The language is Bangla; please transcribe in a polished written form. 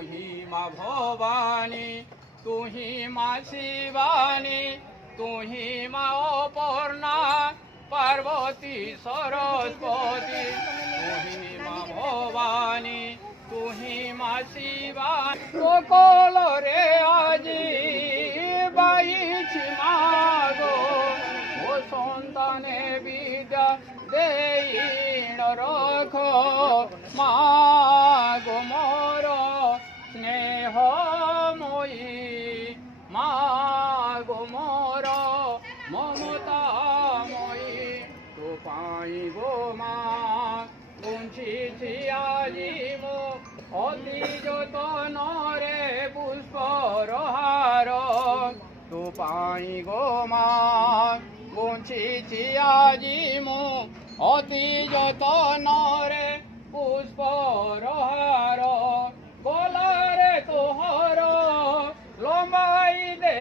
ही माँ भवानी, तू ही माँ शिवानी, तू ही माँ अपर्णा पार्वती सरस्वती, तू ही माँ भवानी, तू ही माँ शिवानी। সকল রে আজি বাইছি মাগো, ও সন্তানে বিদ্যা দেইন রখ মাগো মোর স্নেহময়ী, মাগো মোর মমতাময়ী। তো পাইব মা গুঞ্চিছি আজি মো অতি যতনরে পুষ্পর হার, তো পাই গো মা গুঞ্চিছি আজি মো অতি যতনরে পুষ্প